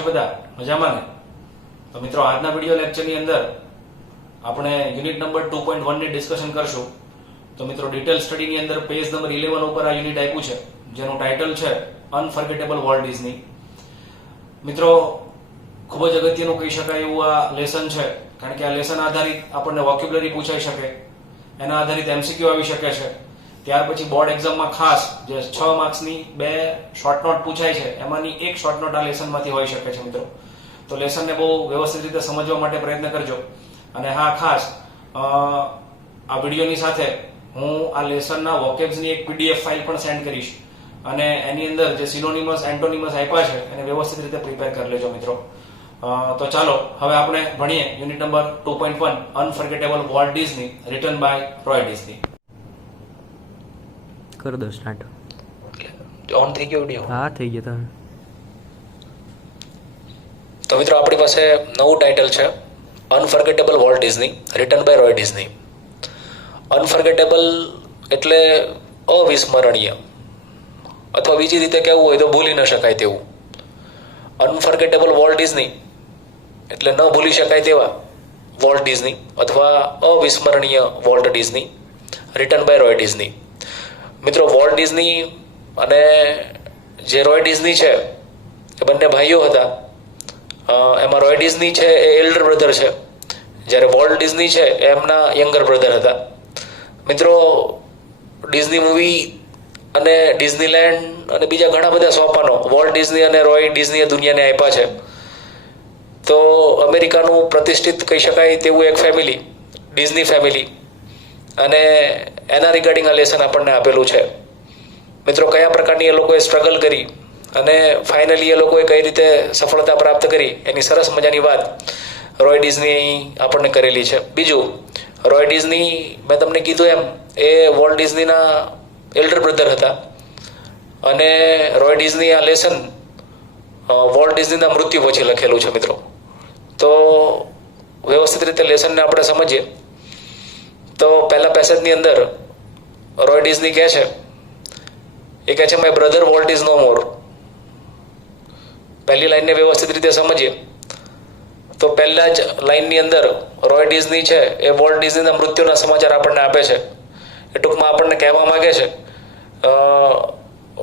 છો બધા મજામાં ને? તો મિત્રો આજના વિડિયો લેક્ચરની અંદર આપણે યુનિટ નંબર 2.1 ની ડિસ્કશન કરશું. તો મિત્રો ડિટેલ સ્ટડીની અંદર પેજ નંબર 11 ઉપર આ યુનિટ આપ્યું છે જેનું ટાઇટલ છે અનફર્ગેટેબલ વોલ્ટ ડિઝની. મિત્રો ખૂબ જ અગત્યનું કહી શકાય એવું આ લેસન છે, કારણ કે આ લેસન આધારિત આપણને વોક્યુબલરી પૂછાઈ શકે, એના આધારિત એમસીક્યુ આવી શકે છે. ત્યાર પછી બોર્ડ એક્ઝામમાં ખાસ જે 6 માર્ક્સની 2 શોર્ટ નોટ પૂછાય છે એમાંની એક શોર્ટ નોટ આ લેસનમાંથી હોઈ શકે છે મિત્રો. તો લેસનને બહુ વ્યવસ્થિત રીતે સમજવા માટે પ્રયત્ન કરજો. અને હા, ખાસ આ વિડીયોની સાથે હું આ લેસનના વોકેબ્સની એક પીડીએફ ફાઇલ પણ સેન્ડ કરીશ અને એની અંદર જે સિનોનિમસ એન્ટોનિમસ આપ્યા છે એને વ્યવસ્થિત રીતે પ્રિપેર કરી લેજો મિત્રો. તો ચાલો હવે આપણે ભણીએ unit number 2.1 unforgettable Walt Disney written by Roy Disney. कर दो स्टार्ट. ઓન થઈ ગયો વિડિયો? हाँ થઈ ગયો. તમે તો મિત્રો આપણી પાસે નવું ટાઇટલ છે unforgettable Walt Disney written by Roy Disney. Unforgettable એટલે અવિસ્મરણીય, અથવા બીજી રીતે કહેવું હોય તો ભૂલી ન શકાય તેવું. અનફર્ગેટેબલ વોલ્ટ ડિઝની એટલે ન ભૂલી શકાય તેવા વોલ્ટ ડિઝની અથવા અવિસ્મરણીય Walt Disney written by Roy Disney. મિત્રો વોલ્ટ ડિઝની અને જે રોય ડિઝની છે એ બંને ભાઈઓ હતા. એમાં રોય ડિઝની છે એ એલ્ડર બ્રધર છે, જ્યારે વોલ્ટ ડિઝની છે એ એમના યંગર બ્રધર હતા. મિત્રો ડિઝની મૂવી અને ડિઝનીલેન્ડ અને બીજા ઘણા બધા સોપાનો વોલ્ટ ડિઝની અને રોય ડિઝનીએ દુનિયાને આપ્યા છે. તો અમેરિકાનું પ્રતિષ્ઠિત કહી શકાય તેવું એક ફેમિલી ડિઝની ફેમિલી, અને એના રિગાર્ડિંગ આ લેસન આપણને આપેલું છે. મિત્રો કયા પ્રકારની એ લોકોએ સ્ટ્રગલ કરી અને ફાઇનલી એ લોકોએ કઈ રીતે સફળતા પ્રાપ્ત કરી એની સરસ મજાની વાત રોય ડિઝની અહીં આપણને કરેલી છે. બીજું, રોય ડિઝની મેં તમને કીધું એમ એ વોલ્ટ ડિઝનીના એલ્ડર બ્રધર હતા, અને રોય ડિઝની આ લેસન વોલ્ટ ડિઝનીના મૃત્યુ પછી લખેલું છે મિત્રો. તો વ્યવસ્થિત રીતે લેસનને આપણે સમજીએ તો પહેલા પેસેજની અંદર રોય ડિઝની કહે છે, એ કહે છે my brother Walt is no more. પહેલી લાઈનને વ્યવસ્થિત રીતે સમજીએ તો પહેલા જ લાઈનની અંદર રોય ડિઝની છે એ વોલ્ટ ડિઝનીના મૃત્યુના સમાચાર આપણને આપે છે. એ ટૂંકમાં આપણને કહેવા માંગે છે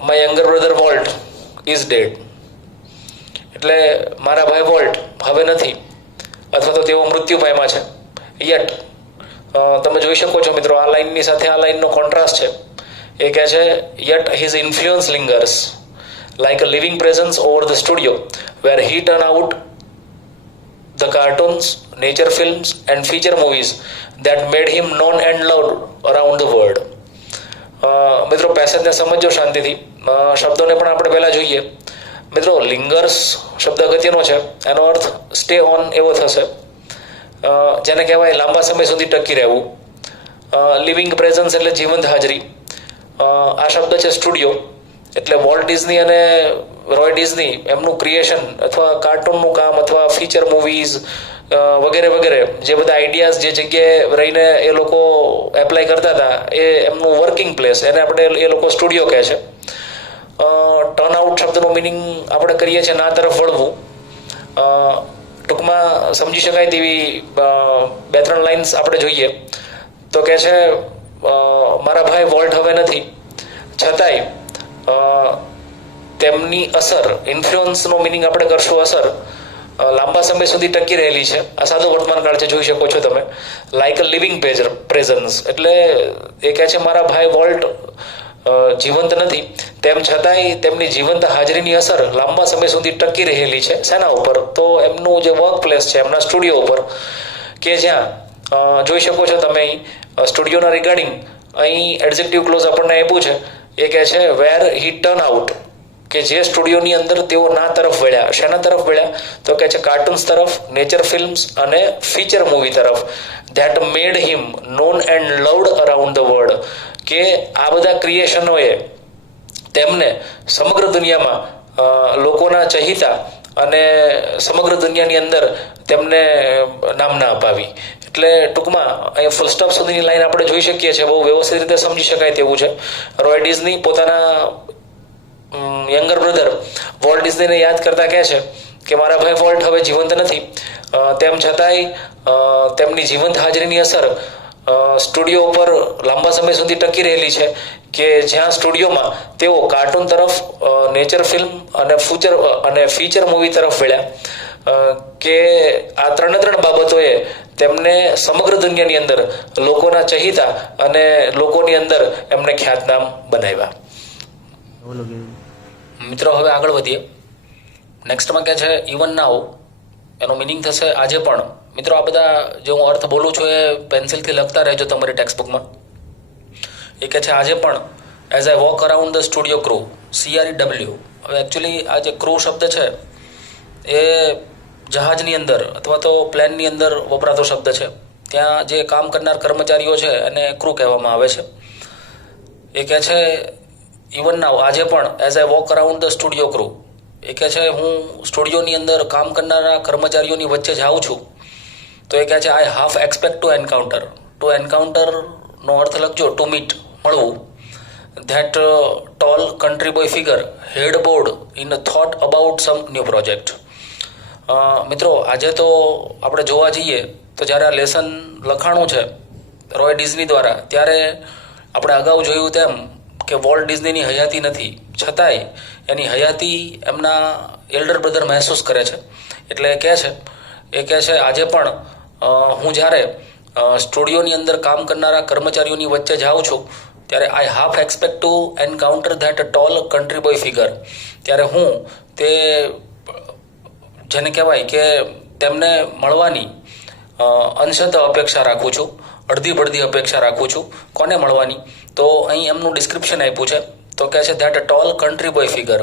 my younger brother Walt is dead, એટલે મારા ભાઈ વોલ્ટ હવે નથી, અથવા તો તેઓ મૃત્યુ પામ્યા છે. યટ તમે જોઈ શકો છો મિત્રો આ લાઈનની સાથે આ લાઈનનો કોન્ટ્રાસ્ટ છે. એ કહે છે yet his influence lingers like a living presence over the studio where he turned out the cartoons, nature films and feature movies that made him known and loved around the world. મિત્રો પેસેજને સમજો શાંતિથી, શબ્દોને પણ આપણે પહેલા જોઈએ. મિત્રો lingers શબ્દ અગત્યનો છે, એનો અર્થ સ્ટે ઓન એવો થશે, જેને કહેવાય લાંબા સમય સુધી ટકી રહેવું. લિવિંગ પ્રેઝન્સ એટલે જીવંત હાજરી. આ શબ્દ છે સ્ટુડિયો, એટલે વોલ્ટ ડિઝની અને રોય ડિઝની એમનું ક્રિએશન અથવા કાર્ટૂનનું કામ અથવા ફીચર મૂવીઝ વગેરે વગેરે જે બધા આઈડિયાઝ જે જગ્યાએ રહીને એ લોકો એપ્લાય કરતા હતા એ એમનું વર્કિંગ પ્લેસ, એને આપણે એ લોકો સ્ટુડિયો કહે છે. ટર્ન આઉટ શબ્દનું મિનિંગ આપણે કરીએ છીએ ના તરફ વળવું. ટૂંકમાં સમજી શકાય તેવી 2-3 લાઇન્સ આપણે જોઈએ તો કહે છે મારા ભાઈ વોલ્ટ હવે નથી, છતાંય તેમની અસર, ઇન્ફ્લુઅન્સનો મિનિંગ આપણે કરશું અસર, લાંબા સમય સુધી ટકી રહેલી છે. આ સાદો વર્તમાન કાળ છે, જોઈ શકો છો તમે. લાઈક અ લિવિંગ પ્રેઝન્સ એટલે એ કહે છે મારા ભાઈ વોલ્ટ જીવંત નથી, તેમ છતાંય તેમની જીવંત હાજરીની અસર લાંબા સમય સુધી ટકી રહેલી છે. શેના ઉપર? તો એમનું જે વર્ક પ્લેસ છે, એમના સ્ટુડિયો ઉપર, કે જ્યાં જોઈ શકો છો તમે અહીં સ્ટુડિયોના રિગાર્ડિંગ અહીં એડજેક્ટિવ ક્લોઝ આપણને આપ્યું છે. એ કહે છે વેર હી ટર્ન આઉટ, કે જે સ્ટુડિયોની અંદર તેઓ ના તરફ વળ્યા. શેના તરફ વળ્યા? તો કહે છે કાર્ટૂન્સ તરફ, નેચર ફિલ્મ્સ અને ફીચર મૂવી તરફ. That made him non and loved around the world, કે આ બધા ક્રિએશનોએ તેમને સમગ્ર દુનિયામાં લોકોના ચહિતા અને સમગ્ર દુનિયાની અંદર તેમને નામના અપાવી. એટલે ટૂંકમાં અહીંયા ફૂલ સ્ટોપ સુધીની લાઈન આપણે જોઈ શકીએ છીએ, બહુ વ્યવસ્થિત રીતે સમજી શકાય તેવું છે. રોય ડિઝની પોતાના યંગર બ્રધર વોલ્ટ ડિઝનીને યાદ કરતા કહે છે કે મારા ભાઈ વોલ્ટ હવે જીવંત નથી, તેમ છતાંય તેમની જીવંત હાજરીની અસર સ્ટુડિયો પર લાંબા સમય સુધી ટકી રહેલી છે, કે જ્યાં સ્ટુડિયોમાં તેઓ કાર્ટૂન તરફ, નેચર ફિલ્મ અને ફીચર મૂવી તરફ વળ્યા, કે આ ત્રણ બાબતોએ તેમને સમગ્ર દુનિયાની અંદર લોકોના ચહિતા અને લોકોની અંદર એમને ખ્યાતનામ બનાવ્યા. મિત્રો હવે આગળ વધીએ. નેક્સ્ટમાં કે છે ઇવન નાઉ, એનો મિનિંગ થશે આજે પણ. મિત્રો આ બધા જે હું અર્થ બોલું છું એ પેન્સિલથી લખતા રહેજો તમારી ટેક્સ્ટબુકમાં. એ કે છે આજે પણ as I walk around the studio crew, CREW. હવે એકચ્યુઅલી આ જે ક્રૂ શબ્દ છે એ જહાજની અંદર અથવા તો પ્લેનની અંદર વપરાતો શબ્દ છે. ત્યાં જે કામ કરનાર કર્મચારીઓ છે એને ક્રૂ કહેવામાં આવે છે. એ કહે છે ઇવન નાઉ, આજે પણ as I walk around the studio crew, એ કહે છે હું સ્ટુડિયોની અંદર કામ કરનારા કર્મચારીઓની વચ્ચે જાઉં છું, તો એ કહે છે I half expect to encounter. To એન્કાઉન્ટરનો અર્થ લખજો ટુ મીટ, મળવું. That tall country boy figure head bowed in thought about some new project. મિત્રો આજે તો આપણે જોવા જઈએ તો જ્યારે આ લેસન લખાણું છે રોય ડિઝની દ્વારા, ત્યારે આપણે અગાઉ જોયું તેમ કે વોલ્ટ ડિઝનીની હયાતી નથી, છતાંય એની હયાતી એમના એલ્ડર બ્રધર મહેસૂસ કરે છે. એટલે એ કહે છે આજે પણ હું જ્યારે સ્ટુડિયોની અંદર કામ કરનારા કર્મચારીઓની વચ્ચે જાઉં છું ત્યારે I half expect to encounter that tall country boy figure. ત્યારે હું તે જેને કહેવાય કે તેમને મળવાની અંશતઃ અપેક્ષા રાખું છું, અડધી પડધી અપેક્ષા રાખું છું. કોને મળવાની? તો અહીં એમનું ડિસ્ક્રિપ્શન આપ્યું છે. તો કહે છે that tall country boy figure.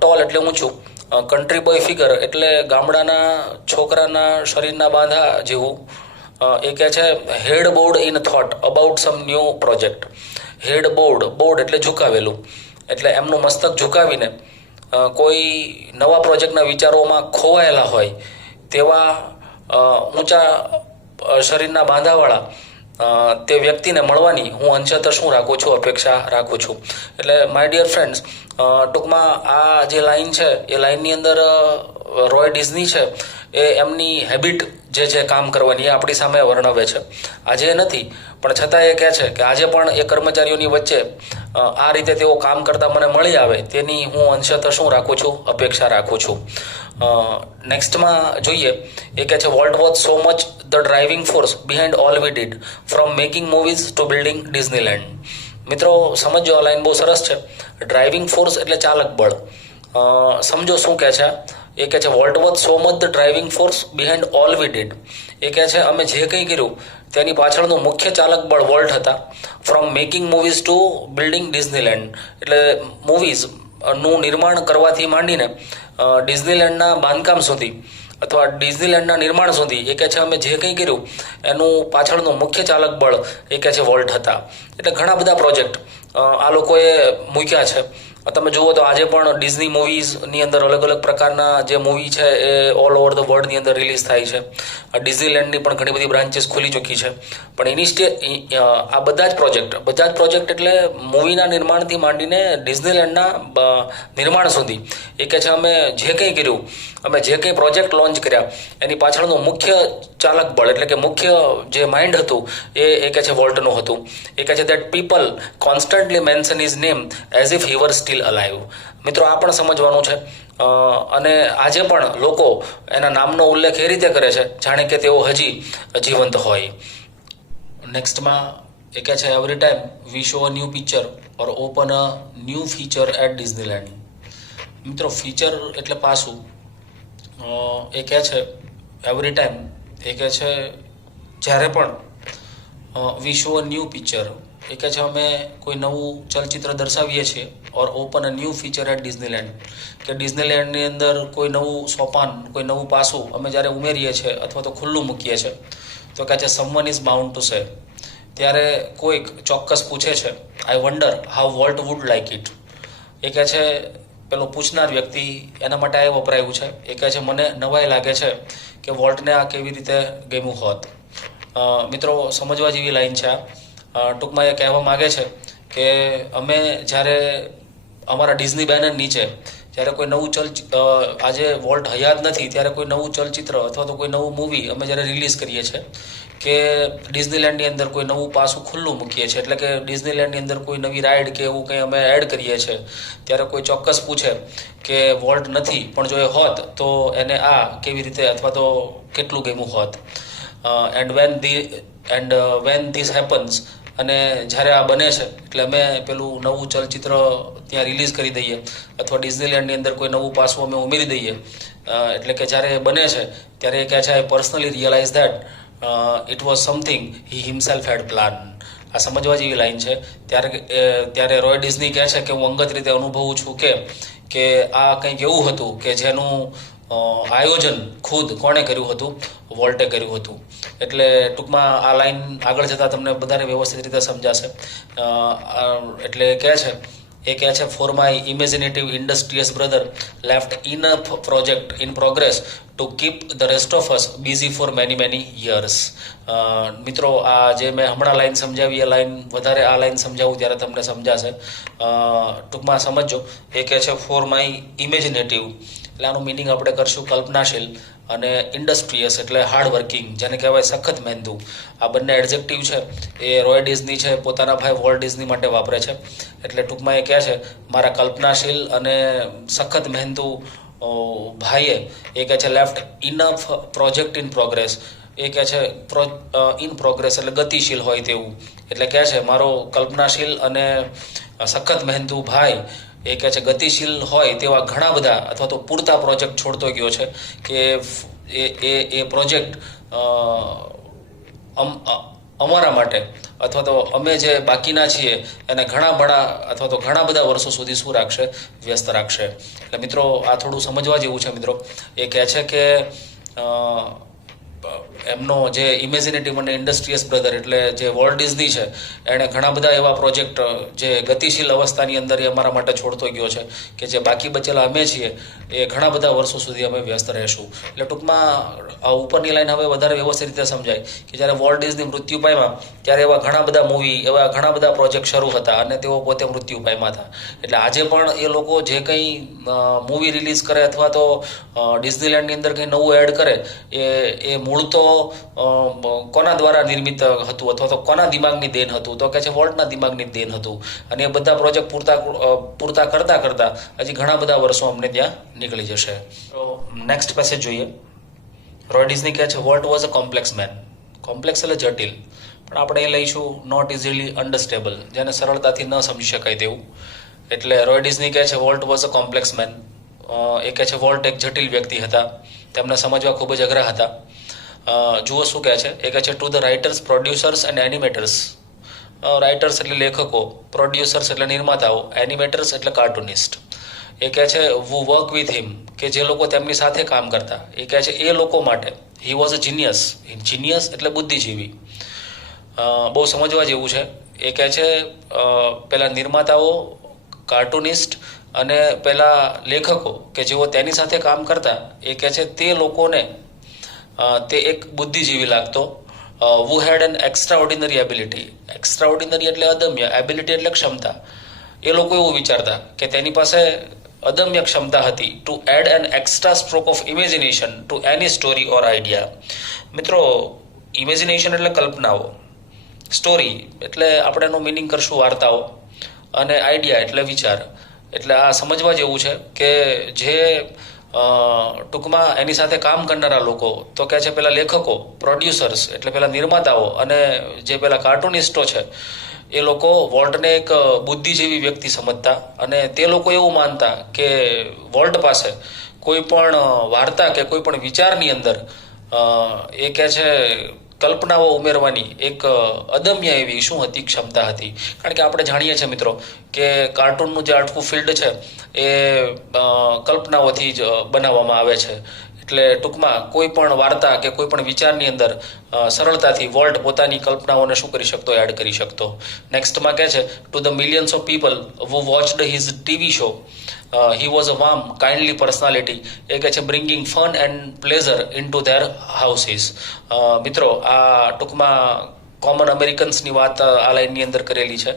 Tall એટલે ઊંચું, કન્ટ્રી બોય ફિગર એટલે ગામડાના છોકરાના શરીરના બાંધા જેવું. એ કહે છે head bowed in thought about some new project. Head bowed એટલે ઝુકાવેલું, એટલે એમનું મસ્તક ઝુકાવીને કોઈ નવા પ્રોજેક્ટના વિચારોમાં ખોવાયેલા હોય તેવા ઊંચા શરીરના બાંધાવાળા તે વ્યક્તિને મળવાની હું અંશતઃ શું રાખું છું? અપેક્ષા રાખું છું. એટલે માય ડિયર ફ્રેન્ડ્સ, ટૂંકમાં આ જે લાઈન છે એ લાઈનની અંદર રોય ડિઝની છે એ એમની હેબિટ જે છે કામ કરવાની એ આપણી સામે વર્ણવે છે. આજે નથી, પણ છતાં એ કહે છે કે આજે પણ એ કર્મચારીઓની વચ્ચે આ રીતે તેઓ કામ કરતા મને મળી આવે તેની હું અંશતઃ શું રાખું છું? અપેક્ષા રાખું છું. નેક્સ્ટમાં જોઈએ, એ કહે છે Walt was so much the driving force behind all we did from making movies to building Disneyland. મિત્રો સમજો, આ લાઈન બહુ સરસ છે. ડ્રાઇવિંગ ફોર્સ એટલે ચાલક બળ. સમજો શું કહે છે? એ કહે છે Walt was so much the driving force behind all we did. એ કહે છે અમે જે કંઈ કર્યું તેની પાછળનું મુખ્ય ચાલક બળ વોલ્ટ હતા. From making movies to building Disneyland એટલે મૂવીઝનું નિર્માણ કરવાથી માંડીને ડિઝનીલેન્ડના બાંધકામ સુધી અથવા ડિઝનીલેન્ડના નિર્માણ સુધી એ કહે છે અમે જે કંઈ કર્યું એનું પાછળનું મુખ્ય ચાલક બળ એ કહે છે વોલ્ટ હતા. એટલે ઘણા બધા પ્રોજેક્ટ આ લોકોએ મૂક્યા છે. તમે જુઓ તો આજે પણ ડિઝની મૂવીઝની અંદર અલગ અલગ પ્રકારના જે મૂવી છે એ ઓલ ઓવર ધ વર્લ્ડની અંદર રિલીઝ થાય છે. ડિઝનીલેન્ડની પણ ઘણી બધી બ્રાન્ચીસ ખુલી ચૂકી છે. પણ આ બધા જ પ્રોજેક્ટ એટલે મૂવીના નિર્માણથી માંડીને ડિઝનીલેન્ડના નિર્માણ સુધી એ કહે છે અમે જે કંઈ કર્યું, અમે જે કંઈ પ્રોજેક્ટ લોન્ચ કર્યા એની પાછળનું મુખ્ય ચાલક બળ એટલે કે મુખ્ય જે માઇન્ડ હતું એ કહે છે વોલ્ટનું હતું. એ કહે છે that people constantly mention his name as if he were still alive. મિત્રો આ પણ સમજવાનું છે. અને આજે પણ લોકો એના નામનો ઉલ્લેખ એ રીતે કરે છે જાણે કે તેઓ હજી જીવંત હોય. નેક્સ્ટમાં એ કહે છે every time we show a new picture or open a new feature at Disneyland. મિત્રો ફીચર એટલે પાસું. એ કહે છે એવરી ટાઈમ, એ કહે છે જ્યારે પણ we show a new picture, એ કહે છે અમે કોઈ નવું ચલચિત્ર દર્શાવીએ છીએ or open a new feature at Disneyland, કે ડિઝનીલેન્ડની અંદર કોઈ નવું સોપાન, કોઈ નવું પાસું અમે જ્યારે ઉમેરીએ છીએ અથવા તો ખુલ્લું મૂકીએ છીએ તો કહે છે someone is bound to say. ત્યારે કોઈક ચોક્કસ પૂછે છે I wonder how Walt would like it. એ કહે છે પેલો પૂછનાર વ્યક્તિ એના માટે આ વપરાયું છે. એ કહે છે મને નવાઈ લાગે છે કે વોલ્ટને આ કેવી રીતે ગમ્યું હોત. મિત્રો સમજવા જેવી લાઈન છે આ. ટૂંકમાં એ કહેવા માગે છે કે અમે જ્યારે અમારા ડિઝની બેનર નીચે જ્યારે કોઈ નવું આજે વોલ્ટ હયાત નથી ત્યારે કોઈ નવું ચલચિત્ર અથવા તો કોઈ નવું મૂવી અમે જ્યારે રિલીઝ કરીએ છીએ કે ડિઝનીલેન્ડની અંદર કોઈ નવું પાસું ખુલ્લું મૂકીએ છીએ, એટલે કે ડિઝનીલેન્ડની અંદર કોઈ નવી રાઇડ કે એવું કંઈ અમે એડ કરીએ છીએ, ત્યારે કોઈ ચોક્કસ પૂછે કે વોલ્ટ નથી પણ જો એ હોત તો એને આ કેવી રીતે અથવા તો કેટલું ગમ્યું હોત. એન્ડ વેન ધીસ હેપન્સ, અને જ્યારે આ બને છે એટલે અમે પેલું નવું ચલચિત્ર ત્યાં રિલીઝ કરી દઈએ અથવા ડિઝનીલેન્ડની અંદર કોઈ નવું પાસું અમે ઉમેરી દઈએ. એટલે કે જ્યારે એ બને છે ત્યારે એ કહે છે I personally realize that it was something he himself had plan. આ સમજવા જેવી લાઈન છે. ત્યારે રોય ડિઝની કહે છે કે હું અંગત રીતે અનુભવું છું કે આ કંઈક એવું હતું કે જેનું આયોજન ખુદ કોણે કર્યું હતું? વોલ્ટે કર્યું હતું. એટલે ટૂંકમાં આ લાઈન આગળ જતાં તમને બધાને વ્યવસ્થિત રીતે સમજાશે. એટલે એ કહે છે for my imaginative ઇન્ડસ્ટ્રીયસ brother left enough project in progress to keep the rest of us busy for many years. મિત્રો, આ જે મેં હમણાં લાઈન સમજાવી એ લાઈન વધારે આ લાઈન સમજાવું ત્યારે તમને સમજાશે. ટૂંકમાં સમજો. એ કહે છે ફોર માય ઇમેજિનેટિવ, એટલે આનું મિનિંગ આપણે કરશું કલ્પનાશીલ, અને ઇન્ડસ્ટ્રીયસ એટલે હાર્ડ વર્કિંગ, જેને કહેવાય સખત મહેનતુ. આ બંને એડજેક્ટિવ છે એ રોય ડિઝની છે પોતાના ભાઈ વોલ્ટ ડિઝની માટે વાપરે છે. એટલે ટૂંકમાં એ કહે છે મારા કલ્પનાશીલ અને સખત મહેનતુ ભાઈએ એ કહે છે left enough project in progress. એ કહે છે ઇન પ્રોગ્રેસ એટલે ગતિશીલ હોય તેવું. એટલે કહે છે મારો કલ્પનાશીલ અને સખત મહેનતુ ભાઈ એ કહે છે ગતિશીલ હોય તેવા ઘણા બધા અથવા તો પૂરતા પ્રોજેક્ટ છોડતો ગયો છે કે એ પ્રોજેક્ટ અમારા માટે અથવા તો અમે જે બાકીના છીએ એને ઘણા બધા વર્ષો સુધી શું રાખશે? વ્યસ્ત રાખશે. એટલે મિત્રો, આ થોડું સમજવા જેવું છે. મિત્રો, એ કહે છે કે એમનો જે ઇમેજિનેટિવ અને ઇન્ડસ્ટ્રીયસ બ્રધર એટલે જે વોલ્ટ ડિઝની છે એણે ઘણા બધા એવા પ્રોજેક્ટ જે ગતિશીલ અવસ્થાની અંદર એ અમારા માટે છોડતો ગયો છે કે જે બાકી બચેલા અમે છીએ એ ઘણા બધા વર્ષો સુધી અમે વ્યસ્ત રહેશું. એટલે ટૂંકમાં આ ઉપરની લાઈન હવે વધારે વ્યવસ્થિત રીતે સમજાય કે જ્યારે વોલ્ટ ડિઝની મૃત્યુ પામ્યા ત્યારે એવા ઘણા બધા મૂવી, એવા ઘણા બધા પ્રોજેક્ટ શરૂ હતા અને તેઓ પોતે મૃત્યુ પામ્યા હતા. એટલે આજે પણ એ લોકો જે કંઈ મૂવી રિલીઝ કરે અથવા તો ડિઝનીલેન્ડની અંદર કંઈ નવું એડ કરે એ મૂળ તો કોના દ્વારા નિર્મિત હતું અથવા તો કોના દિમાગની દેન હતું? તો કે છે વોલ્ટના દિમાગની દેન હતું. અને એ બધા પ્રોજેક્ટ પૂરતા કરતા હજી ઘણા બધા વર્ષો અમને ત્યાં નીકળી જશે. તો નેક્સ્ટ પેસેજ જોઈએ. રોય ડિઝની કહે છે Walt was a complex man. Complex એટલે જટિલ, પણ આપણે એ લઈશું નોટ ઇઝીલી અન્ડરસ્ટેબલ, જેને સરળતાથી ન સમજી શકાય તેવું. એટલે રોય ડિઝની કહે છે Walt was a complex man. એ કહે છે વોલ્ટ એક જટિલ વ્યક્તિ હતા, તેમને સમજવા ખૂબ જ અઘરા હતા. જુઓ શું કહે છે. એ કહે છે to the writers, producers and animators. Writers એટલે લેખકો, પ્રોડ્યુસર્સ એટલે નિર્માતાઓ, એનિમેટર્સ એટલે કાર્ટુનિસ્ટ. એ કહે છે વુ વર્ક વિથ હિમ, કે જે લોકો તેમની સાથે કામ કરતા. એ કહે છે એ લોકો માટે he was a genius. Genius એટલે બુદ્ધિજીવી. બહુ સમજવા જેવું છે. એ કહે છે પેલા નિર્માતાઓ, કાર્ટુનિસ્ટ અને પેલા લેખકો કે જેઓ તેની સાથે કામ કરતા, એ કહે છે તે લોકોને તે એક બુદ્ધિજીવી લાગતો. Who had an extraordinary ability. Extraordinary એટલે અદમ્ય, એબિલિટી એટલે ક્ષમતા. એ લોકો એવું વિચારતા કે તેની પાસે અદમ્ય ક્ષમતા હતી to add an extra stroke of imagination to any story or idea. મિત્રો, ઇમેજિનેશન એટલે કલ્પનાઓ, સ્ટોરી એટલે આપણે એનો મિનિંગ કરશું વાર્તાઓ, અને આઈડિયા એટલે વિચાર. એટલે આ સમજવા જેવું છે કે જે ટૂંકમાં એની સાથે કામ કરનારા લોકો, તો કે છે પેલા લેખકો, પ્રોડ્યુસર્સ એટલે પેલા નિર્માતાઓ, અને જે પેલા કાર્ટુનિસ્ટો છે એ લોકો વોલ્ટને એક બુદ્ધિજીવી વ્યક્તિ સમજતા. અને તે લોકો એવું માનતા કે વોલ્ટ પાસે કોઈ પણ વાર્તા કે કોઈ પણ વિચારની અંદર એ કહે છે કલ્પનાઓ ઉમેરવાની એક અદમ્ય એવી શું હતી? ક્ષમતા હતી. કારણ કે આપણે જાણીએ છીએ મિત્રો કે કાર્ટૂનનું જે આખું ફિલ્ડ છે એ કલ્પનાઓથી જ બનાવવામાં આવે છે. એટલે ટૂંકમાં કોઈ પણ વાર્તા કે કોઈ પણ વિચારની અંદર સરળતાથી વોલ્ટ પોતાની કલ્પનાઓને શું કરી શકતો? એડ કરી શકતો. નેક્સ્ટમાં કહે છે to the millions of people who watched his TV show, he was a warm, kindly personality. એ કહે છે bringing fun and pleasure into there houses. મિત્રો, આ ટૂંકમાં કોમન અમેરિકન્સની વાત આ લાઇનની અંદર કરેલી છે.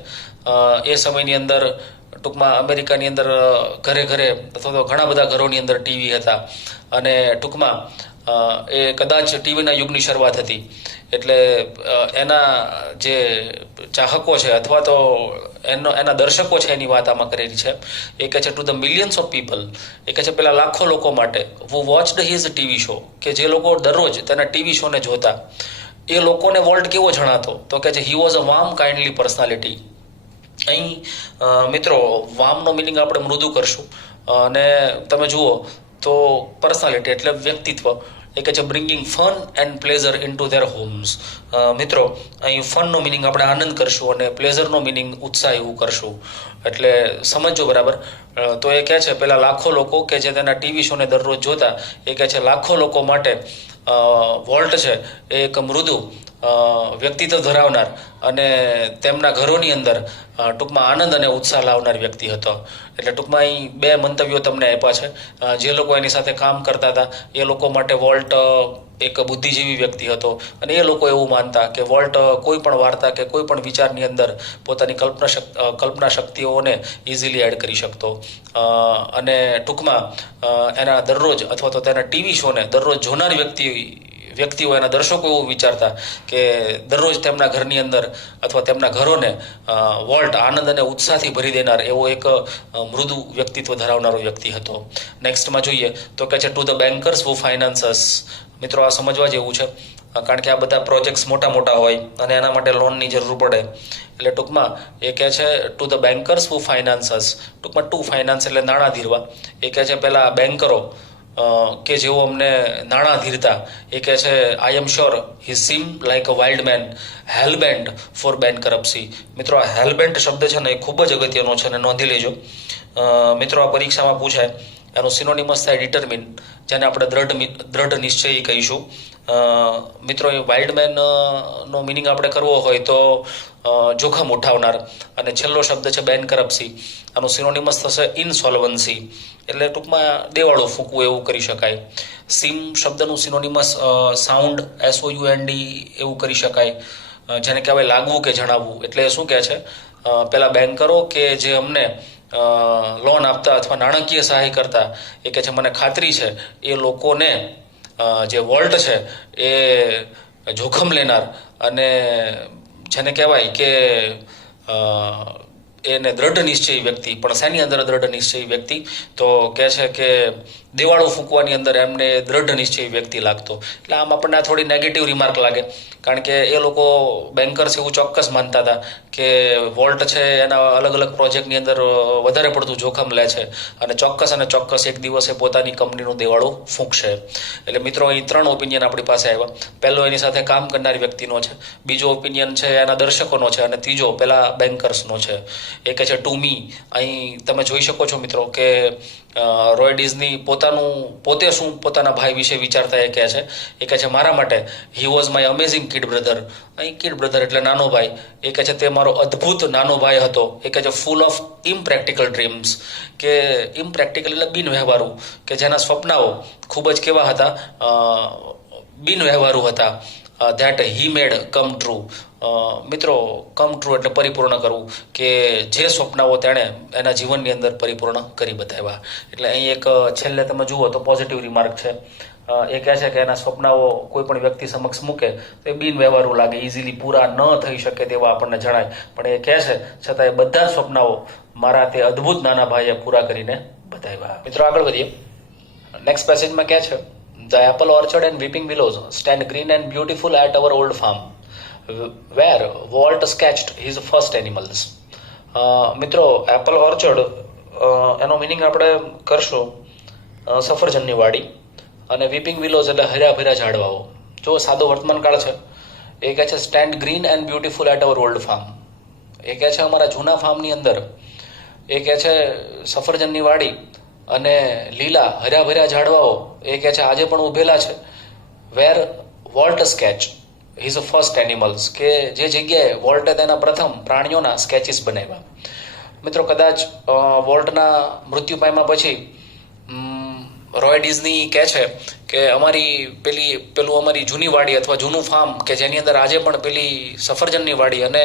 એ સમયની અંદર ટૂંકમાં અમેરિકાની અંદર ઘરે ઘરે અથવા તો ઘણા બધા ઘરોની અંદર ટીવી હતા અને ટૂંકમાં એ કદાચ ટીવીના યુગની શરૂઆત હતી. એટલે એના જે ચાહકો છે અથવા તો એના દર્શકો છે એની વાત આમાં કરેલી છે. એ કહે છે to the millions of people, એ કહે છે પેલા લાખો લોકો માટે who watched his TV show, કે જે લોકો દરરોજ તેના ટીવી શોને જોતા, એ લોકોને વોલ્ટ કેવો જણાતો? તો કે છે he was a warm kindly personality. અહીં મિત્રો વાર્મનો મિનિંગ આપણે મૃદુ કરશું અને તમે જુઓ તો પર્સનાલિટી એટલે વ્યક્તિત્વ. એ કહે છે bringing fun and pleasure into their homes. મિત્રો અહીં ફનનો મિનિંગ આપણે આનંદ કરશું અને પ્લેઝરનો મિનિંગ ઉત્સાહ એવું કરશું. એટલે સમજો બરાબર. તો એ કહે છે પેલા લાખો લોકો કે જે તેના ટીવી શોને દરરોજ જોતા, એ કહે છે લાખો લોકો માટે વોલ્ટ છે એ એક મૃદુ વ્યક્તિત્વ ધરાવનાર અને તેમના ઘરોની અંદર ટૂંકમાં આનંદ અને ઉત્સાહ લાવનાર વ્યક્તિ હતો. એટલે ટૂંકમાં અહીં બે મંતવ્યો તમને આપ્યા છે. જે લોકો એની સાથે કામ કરતા હતા એ લોકો માટે વોલ્ટ એક બુદ્ધિજીવી વ્યક્તિ હતો અને એ લોકો એવું માનતા કે વોલ્ટ કોઈ પણ વાર્તા કે કોઈ પણ વિચારની અંદર પોતાની કલ્પના શક્તિઓને ઇઝીલી એડ કરી શકતો. અને ટૂંકમાં એના દરરોજ અથવા તો તેના ટીવી શોને દરરોજ જોનાર વ્યક્તિઓ એના દર્શકો એવું વિચારતા કે દરરોજ તેમના ઘરની અંદર અથવા તેમના ઘરોને વોલ્ટ આનંદ અને ઉત્સાહથી ભરી દેનાર એવો એક મૃદુ વ્યક્તિત્વ ધરાવનારો વ્યક્તિ હતો. નેક્સ્ટમાં જોઈએ તો કે છે ટુ ધ બેન્કર્સ હુ ફાઇનાન્સસ. મિત્રો આ સમજવા જેવું છે કારણ કે આ બધા પ્રોજેક્ટ્સ મોટા મોટા હોય અને એના માટે લોનની જરૂર પડે. એટલે ટૂંકમાં એ કહે છે ટુ ધ બેન્કર્સ હુ ફાઇનાન્સસ. ટૂંકમાં ટુ ફાઇનાન્સ એટલે નાણાં ધીરવા. એ કહે છે પેલા બેન્કરો કે જેઓ અમને નાણાં ધીરતા, એ કહે છે I am sure he seem like a wild man hellbent for bankruptcy. મિત્રો આ હેલબેન્ટ શબ્દ છે ને એ ખૂબ જ અગત્યનો છે અને નોંધી લેજો. મિત્રો આ પરીક્ષામાં પૂછાય. એનું સિનોનિમસ થાય ડિટરમિન, જેને આપણે દ્રઢ નિશ્ચયી કહીશું. મિત્રો એ વાઇલ્ડ મેન નો મિનિંગ આપણે કરવો હોય તો જોખમ ઉઠાવનાર. અને છેલ્લો શબ્દ છે બેન્કરપ્સી, આનું સિનોનિમસ થશે ઇનસોલ્વન્સી, એટલે ટૂંકમાં દેવાળું ફૂંકવું એવું કરી શકાય. સીમ શબ્દનું સિનોનિમસ સાઉન્ડ SOUND એવું કરી શકાય, જેને કહેવાય લાગવું કે જણાવવું. એટલે શું કહે છે પેલા બેન્કરો કે જે અમને લોન આપતા અથવા નાણાકીય સહાય કરતા, એ કહે છે મને ખાતરી છે એ લોકોને જે વોલ્ટ છે એ જોખમ લેનાર અને જેને કહેવાય કે એને દ્રઢ નિશ્ચયી વ્યક્તિ. પણ શેની અંદર દ્રઢ નિશ્ચયી વ્યક્તિ? તો કહે છે કે દેવાળું ફૂંકવાની અંદર એમને દ્રઢ નિશ્ચયી વ્યક્તિ લાગતો. એટલે આમ આપણને આ થોડી નેગેટિવ રિમાર્ક લાગે કારણ કે એ લોકો બેન્કર્સ એવું ચોક્કસ માનતા હતા કે વોલ્ટ છે એના અલગ અલગ પ્રોજેક્ટની અંદર વધારે પડતું જોખમ લે છે અને ચોક્કસ એક દિવસે પોતાની કંપનીનું દેવાળું ફૂંકશે. એટલે મિત્રો અહીં 3 ઓપિનિયન આપણી પાસે આવ્યા. પહેલો એની સાથે કામ કરનાર વ્યક્તિનો છે, બીજો ઓપિનિયન છે એના દર્શકોનો છે અને ત્રીજો પેલા બેન્કર્સનો છે. એ કહે છે ટુ મી. અહીં તમે જોઈ શકો છો મિત્રો કે રોય ડિઝની પોતે શું પોતાના ભાઈ વિશે વિચારતા એ કહે છે મારા માટે he was my amazing kid brother. અહીં કિડ બ્રધર એટલે નાનો ભાઈ. એ કહે છે તે મારો અદ્ભુત નાનો ભાઈ હતો. એ કહે છે ફૂલ ઓફ ઇમ્પ્રેક્ટિકલ ડ્રીમ્સ, કે ઇમ્પ્રેક્ટિકલ એટલે બિનવ્યવહારુ, કે જેના સ્વપ્નાઓ ખૂબ જ કેવા હતા, બિનવ્યવહારુ હતા. That he made come true. મિત્રો કમ ટ્રુ એટલે પરિપૂર્ણ કરવું, કે જે સ્વપ્નાઓ તેણે એના જીવનની અંદર પરિપૂર્ણ કરી બતાવ્યા. એટલે અહીં એક છેલ્લે તમે જુઓ તો પોઝિટિવ રિમાર્ક છે. એ કહે છે કે એના સ્વપ્નાઓ કોઈ પણ વ્યક્તિ સમક્ષ મૂકે તો એ બિનવ્યવહારુ લાગે, ઇઝીલી પૂરા ન થઈ શકે તેવા આપણને જણાય. પણ એ કહે છે છતાં એ બધા સ્વપ્નાઓ મારા તે અદ્ભુત નાના ભાઈએ પૂરા કરીને બતાવ્યા. મિત્રો આગળ વધીએ. નેક્સ્ટ પેસેજમાં કહે છે The apple orchard and weeping willows stand green and beautiful at our old farm, where Walt sketched his first animals. મિત્રો એપલ ઓર્ચર્ડ એનો મિનિંગ આપણે કરશું સફરજનની વાડી, અને વીપિંગ વિલોઝ એટલે હર્યા ભર્યા ઝાડવાઓ. જો સાદો વર્તમાન કાળ છે. એ કહે છે stand green and beautiful at our old farm. એ કહે છે અમારા જૂના ફાર્મની અંદર એ કહે છે સફરજનની વાડી અને લીલા હર્યા ભર્યા ઝાડવાઓ એ કહે છે આજે પણ ઉભેલા છે. Where Walt sketch his first animals, કે જે જગ્યાએ વોલ્ટે તેના પ્રથમ પ્રાણીઓના સ્કેચીસ બનાવ્યા. મિત્રો કદાચ વોલ્ટના મૃત્યુ પામ્યા પછી રોય ડિઝની કહે છે કે પેલું અમારી જૂની વાડી અથવા જૂનું ફાર્મ કે જેની અંદર આજે પણ પેલી સફરજનની વાડી અને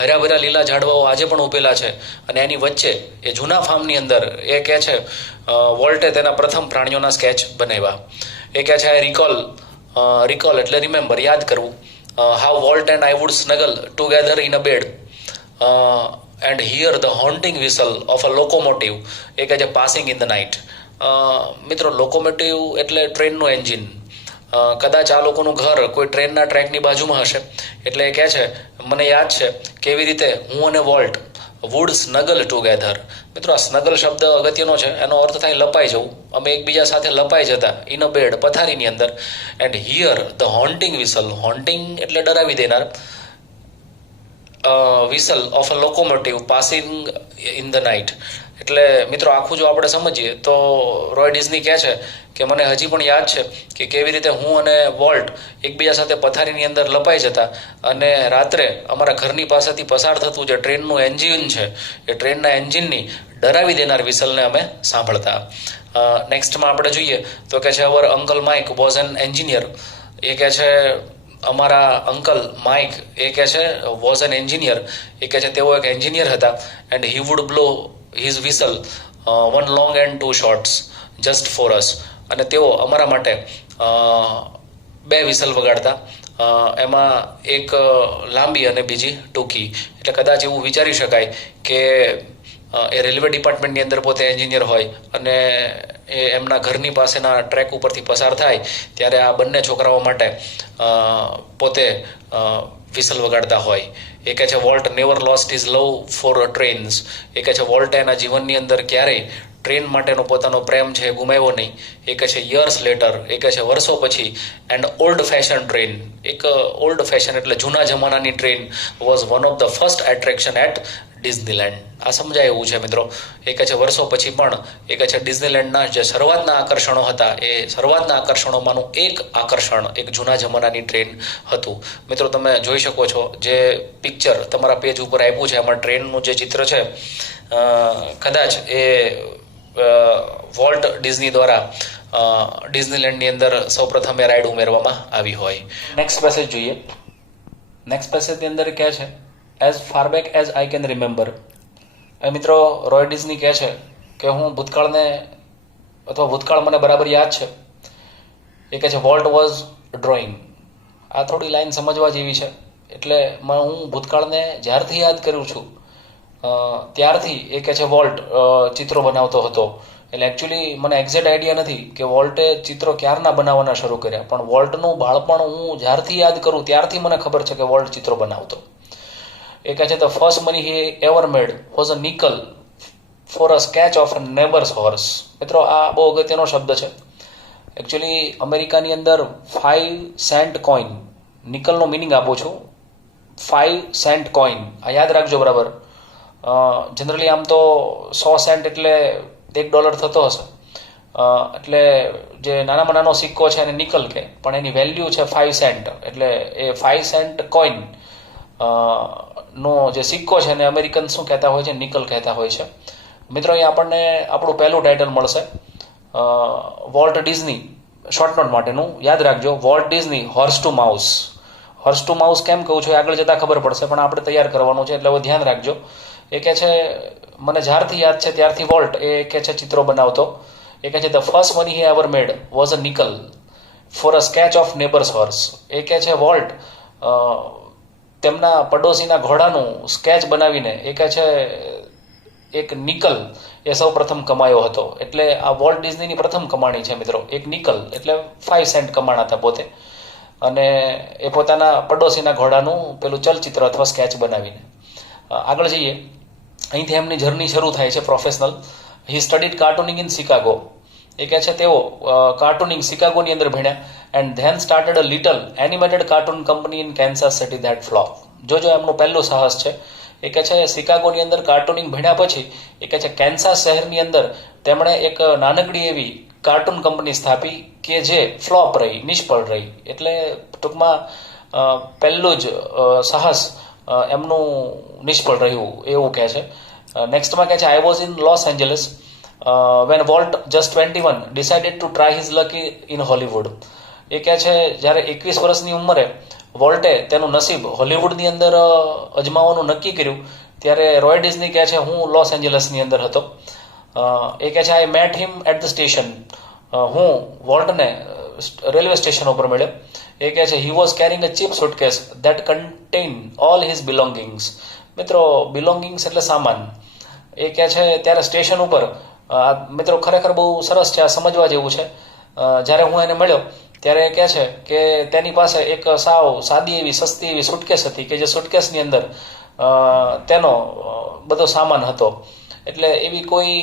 હર્યાભર્યા લીલા ઝાડવાઓ આજે પણ ઉભેલા છે અને એની વચ્ચે એ જૂના ફાર્મની અંદર એ કહે છે વોલ્ટે તેના પ્રથમ પ્રાણીઓના સ્કેચ બનાવ્યા. એ કહે છે આઈ રિકોલ એટલે રિમેમ્બર, યાદ કરવું. How Walt and I would snuggle together in a bed and hear the haunting whistle of a locomotive. એ કહે છે પાસિંગ ઇન ધ નાઇટ. મિત્રો, લોકોમોટિવ એટલે ટ્રેનનું એન્જિન. કદાચ આ લોકોનું ઘર કોઈ ટ્રેનના ટ્રેકની બાજુમાં હશે. એટલે એ કહે છે મને યાદ છે કેવી રીતે હું અને વોલ્ટ વુડ સ્નગલ ટુગેધર. મિત્રો, આ સ્નગલ શબ્દ અગત્યનો છે. એનો અર્થ થાય લપાઈ જવું. અમે એકબીજા સાથે લપાઈ જતા ઇન અ બેડ, પથારીની અંદર. And hear the haunting whistle. Haunting એટલે ડરાવી દેનાર. Whistle of a locomotive passing in the night. એટલે મિત્રો, આખું જો આપણે સમજીએ તો રોય ડિઝની કહે છે કે મને હજી પણ યાદ છે કે કેવી રીતે હું અને વોલ્ટ એકબીજા સાથે પથારીની અંદર લપાઈ જતા અને રાત્રે અમારા ઘરની પાસેથી પસાર થતું જે ટ્રેનનું એન્જિન છે એ ટ્રેનના એન્જિનની ડરાવી દેનાર વિસલને અમે સાંભળતા. નેક્સ્ટમાં આપણે જોઈએ તો કે છે our uncle Mike was an engineer. એ કહે છે અમારા અંકલ માઇક એ કહે છે વોઝ એન એન્જિનિયર. એ કહે છે તેઓ એક એન્જિનિયર હતા. And he would blow his whistle one long and two shorts just for us. અને તેઓ અમારા માટે બે વિસલ વગાડતા. એમાં એક લાંબી અને બીજી ટૂંકી. એટલે કદાચ એવું વિચારી શકાય કે એ રેલવે ડિપાર્ટમેન્ટની અંદર પોતે એન્જિનિયર હોય અને એ એમના ઘરની પાસેના ટ્રેક ઉપરથી પસાર થાય ત્યારે આ બંને છોકરાઓ માટે પોતે વિસલ વગાડતા હોય. એ કહે છે Walt never lost his love for trains. એ કહે છે વોલ્ટે એના જીવનની અંદર ક્યારેય ટ્રેન માટેનો પોતાનો પ્રેમ છે એ ગુમાવ્યો નહીં. એ કહે છે યર્સ લેટર. એ કહે છે વર્ષો પછી એન્ડ ઓલ્ડ ફેશન ટ્રેન. એક ઓલ્ડ ફેશન એટલે જૂના જમાનાની train was one of the first attraction at Disneyland. આ સમજાય એવું છે મિત્રો. એ કહે છે વર્ષો પછી પણ એ કહે છે ડિઝનીલેન્ડના જે શરૂઆતના આકર્ષણો હતા એ શરૂઆતના આકર્ષણોમાંનું એક આકર્ષણ એક જૂના જમાનાની ટ્રેન હતું. મિત્રો, તમે જોઈ શકો છો જે પિક્ચર તમારા પેજ ઉપર આપ્યું છે એમાં ટ્રેનનું જે ચિત્ર છે કદાચ એ વોલ્ટ ડિઝની દ્વારા ડિઝનીલેન્ડની અંદર સૌપ્રથમ એ રાઇડ ઉમેરવામાં આવી હોય. નેક્સ્ટ પેસેજ જોઈએ. નેક્સ્ટ પેસેજની અંદર કહે છે as far back as I can remember. એ મિત્રો, રોય ડિઝની કહે છે કે હું ભૂતકાળ મને બરાબર યાદ છે. એ કહે છે વોલ્ટ વોઝ ડ્રોઈંગ. આ થોડી લાઈન સમજવા જેવી છે. એટલે હું ભૂતકાળને જ્યારથી યાદ કરું છું ત્યારથી એ કહે છે વોલ્ટ ચિત્રો બનાવતો હતો. એટલે એકચ્યુઅલી મને એક્ઝેક્ટ આઈડિયા નથી કે વોલ્ટે ચિત્રો ક્યારના બનાવવાના શરૂ કર્યા, પણ વોલ્ટનું બાળપણ હું જ્યારથી યાદ કરું ત્યારથી મને ખબર છે કે વોલ્ટ ચિત્રો બનાવતો. એ કહે છે the first money he ever made was a nickel for a sketch of a neighbours horse. મિત્રો, આ બહુ અગત્યનો શબ્દ છે. એકચ્યુઅલી અમેરિકાની અંદર 5 સેન્ટ કોઈન, નિકલનો મિનિંગ આપું છું, 5 સેન્ટ કોઈન, આ યાદ રાખજો બરાબર. જનરલી આમ તો 100 સેન્ટ એટલે $1 થતો હશે. એટલે જે નાનામાં નાનો સિક્કો છે એને નિકલ કે, પણ એની વેલ્યુ છે 5 સેન્ટ. એટલે એ 5 સેન્ટ કોઈન નો જે સિક્કો છે એને અમેરિકન શું કહેતા હોય છે? નિકલ કહેતા હોય છે. મિત્રો, અહીં આપણને આપણું પહેલું ટાઇટલ મળશે વોલ્ટ ડિઝની. શોર્ટ નોટ માટેનું યાદ રાખજો, Walt Disney horse to mouse. Horse to mouse કેમ કહું છું આગળ જતાં ખબર પડશે, પણ આપણે તૈયાર કરવાનું છે એટલે હવે ધ્યાન રાખજો. એ કહે છે મને જ્યારથી યાદ છે ત્યારથી વોલ્ટ એ કહે છે ચિત્રો બનાવતો. એ કહે છે the first money he ever made was a nickel for a sketch of neighbour's horse. એ કહે છે વોલ્ટ તેમના પડોશીના ઘોડાનું સ્કેચ બનાવીને એ કહે છે એક નિકલ એ સૌ પ્રથમ કમાયો હતો. એટલે આ વોલ્ટ ડિઝનીની પ્રથમ કમાણી છે મિત્રો. એક નિકલ એટલે 5 સેન્ટ કમાણા હતા પોતે, અને એ પોતાના પડોશીના ઘોડાનું પેલું ચલચિત્ર અથવા સ્કેચ બનાવીને. આગળ જઈએ. અહીંથી એમની જર્ની શરૂ થાય છે professional. He studied cartooning in Chicago. એ કહે છે તેઓ કાર્ટૂનિંગ શિકાગોની અંદર ભણ્યા and then started a little animated cartoon company in Kansas City that flop. જોજો એમનું પહેલું સાહસ છે. એ કહે છે શિકાગોની અંદર કાર્ટૂનિંગ ભણ્યા પછી એ કહે છે કેન્સાસ શહેરની અંદર તેમણે એક નાનકડી એવી કાર્ટૂન કંપની સ્થાપી કે જે ફ્લોપ રહી, નિષ્ફળ રહી. એટલે ટૂંકમાં પહેલું જ સાહસ એમનું નિષ્ફળ રહ્યું એવું કહે છે. નેક્સ્ટમાં કહે છે I was in Los Angeles when Walt just 21 decided to try his luck in Hollywood. એ કહે છે જ્યારે 21 વર્ષની ઉંમરે વોલ્ટે તેનું નસીબ હોલિવૂડની અંદર અજમાવવાનું નક્કી કર્યું ત્યારે રોય ડિઝની કહે છે હું લોસ એન્જલસની અંદર હતો. એ કહે છે I met him at the station. હું વોલ્ટને રેલવે સ્ટેશન ઉપર મળ્યો. એ કહે છે he was carrying a cheap suitcase that contain all his belongings. મિત્રો બિલોંગિંગ્સ એટલે સામાન. એ કહે છે ત્યારે સ્ટેશન ઉપર મિત્રો ખરેખર બહુ સરસ છે, આ સમજવા જેવું છે. જ્યારે હું એને મળ્યો ત્યારે એ કહે છે કે તેની પાસે એક સાવ સાદી એવી સસ્તી એવી સુટકેસ હતી કે જે સુટકેસની અંદર તેનો બધો સામાન હતો. એટલે એવી કોઈ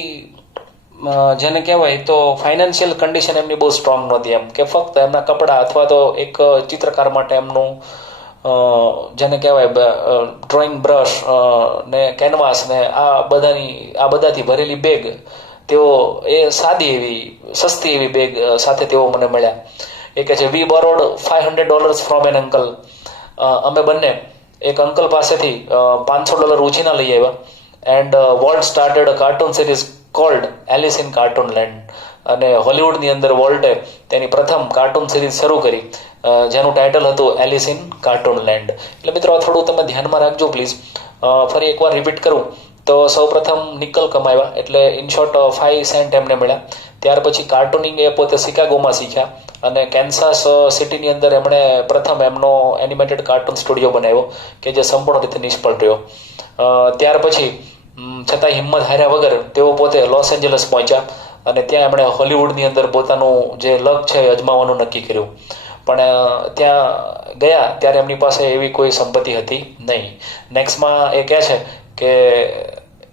જેને કહેવાય તો ફાઇનાન્શિયલ કન્ડિશન એમની બહુ સ્ટ્રોંગ નહોતી, એમ કે ફક્ત એમના કપડાં અથવા તો એક ચિત્રકાર માટે એમનું જેને કહેવાય ડ્રોઈંગ બ્રશ ને કેનવાસ ને આ બધાથી ભરેલી બેગ, તેઓ એ સાદી એવી સસ્તી એવી બેગ સાથે તેઓ મને મળ્યા. એ કહે છે we borrowed $500 from an uncle. અમે બંને એક અંકલ પાસેથી $500 ઉછીના લઈ આવ્યા. And Walt started a cartoon series called Alice in Cartoonland. અને હોલિવૂડની અંદર વોલ્ટે તેની પ્રથમ કાર્ટૂન સિરીઝ શરૂ કરી જેનું ટાઇટલ હતું એલિસ ઇન કાર્ટૂન લેન્ડ. એટલે મિત્રો આ થોડું તમે ધ્યાનમાં રાખજો પ્લીઝ. ફરી એકવાર રિપીટ કરું તો સૌપ્રથમ નિકલ કમાવ્યા, એટલે ઇન શોર્ટ 5 સેન્ટ એમને મળ્યા. ત્યાર પછી કાર્ટૂનિંગ એ પોતે શિકાગોમાં શીખ્યા અને કેન્સાસ સિટીની અંદર એમણે પ્રથમ એમનો એનિમેટેડ કાર્ટૂન સ્ટુડિયો બનાવ્યો કે જે સંપૂર્ણ રીતે નિષ્ફળ રહ્યો. ત્યાર પછી છતાં હિંમત હાર્યા વગર તેઓ પોતે લોસ એન્જલસ પહોંચ્યા અને ત્યાં એમણે હોલિવૂડની અંદર પોતાનું જે લક છે એ અજમાવવાનું નક્કી કર્યું. પણ ત્યાં ગયા ત્યારે એમની પાસે એવી કોઈ સંપત્તિ હતી નહીં. નેક્સ્ટમાં એ કહે છે કે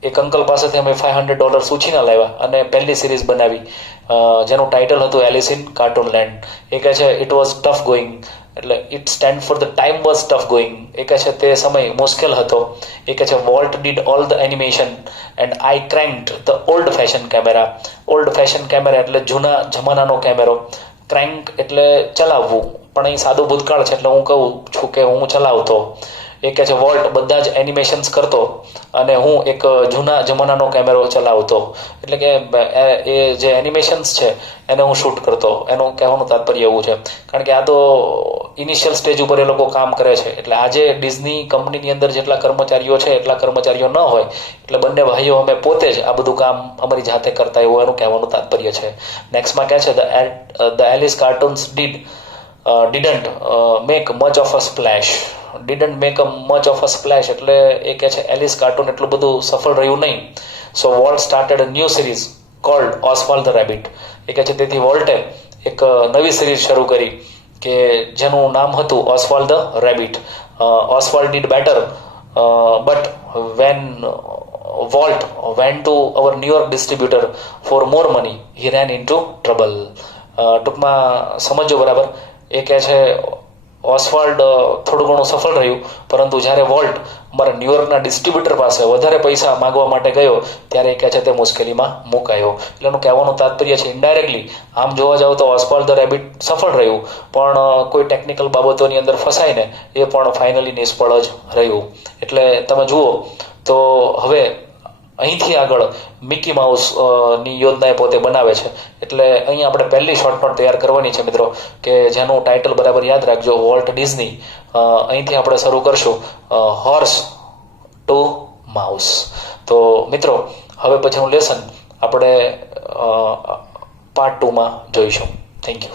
એક અંકલ પાસેથી અમે $500 ઉછીના લાવ્યા અને પહેલી સિરીઝ બનાવી જેનું ટાઇટલ હતું એલિસ ઇન કાર્ટૂન લેન્ડ. એ કહે છે ઇટ વોઝ ટફ ગોઈંગ, એટલે it stand for the time was tough going. એ કહે છે તે સમય મુશ્કેલ હતો. એ કહે છે Walt did all the animation and I cranked the old fashion camera. Old fashion camera એટલે જૂના જમાનાનો કેમેરો. ક્રેન્ક એટલે ચલાવવું, પણ અહીં સાદું ભૂતકાળ છે એટલે હું કહું છું કે હું ચલાવતો. એ કહે છે વોલ્ટ બધા જ એનિમેશન્સ કરતો અને હું એક જૂના જમાનાનો કેમેરો ચલાવતો. એટલે કે એ જે એનિમેશન્સ છે એને હું શૂટ કરતો. એનું કહેવાનું તાત્પર્ય એવું છે, કારણ કે આ તો ઇનિશિયલ સ્ટેજ ઉપર એ લોકો કામ કરે છે. એટલે આજે ડિઝની કંપનીની અંદર જેટલા કર્મચારીઓ છે એટલા કર્મચારીઓ ન હોય, એટલે બંને ભાઈઓ અમે પોતે જ આ બધું કામ અમારી જાતે કરતા એવું એનું કહેવાનું તાત્પર્ય છે. નેક્સ્ટમાં કહે છે the Alice cartoons didn't make much of a splash. Didn't make a much of a splash એટલે એ કહે છે એલિસ કાર્ટૂન એટલું બધું સફળ રહ્યું નહીં. So Walt started a new series called Oswald the rabbit. એ કહે છે તેથી વોલ્ટે એક નવી સિરીઝ શરૂ કરી કે જેનું નામ હતું Oswald the rabbit. Oswald did better but when Walt went to our New York distributor for more money he ran into trouble. ટૂંકમાં સમજો બરાબર. એ કહે છે ઓસ્વાલ્ડ થોડું ઘણું સફળ રહ્યું, પરંતુ જ્યારે વોલ્ટ અમારા ન્યુયોર્કના ડિસ્ટ્રીબ્યુટર પાસે વધારે પૈસા માગવા માટે ગયો ત્યારે એ કહે છે તે મુશ્કેલીમાં મુકાયો. એટલે એનું કહેવાનું તાત્પર્ય છે ઇનડાયરેક્ટલી આમ જોવા જાવ તો ઓસ્વાલ્ડ ધ રેબિટ સફળ રહ્યું, પણ કોઈ ટેકનિકલ બાબતોની અંદર ફસાઈને એ પણ ફાઇનલી નિષ્ફળ જ રહ્યું. એટલે તમે જુઓ તો હવે અહીંથી આગળ મિકી માઉસ ની યોજના એ પોતે બનાવે છે. એટલે અહીં આપણે પહેલી શોર્ટ નોટ તૈયાર કરવાની છે મિત્રો, કે જેનું ટાઇટલ બરાબર યાદ રાખજો, વોલ્ટ ડિઝની. અહીંથી આપણે શરૂ કરશું હોર્સ ટુ માઉસ. તો મિત્રો હવે પછીનું લેસન આપણે પાર્ટ 2માં જોઈશું. Thank you.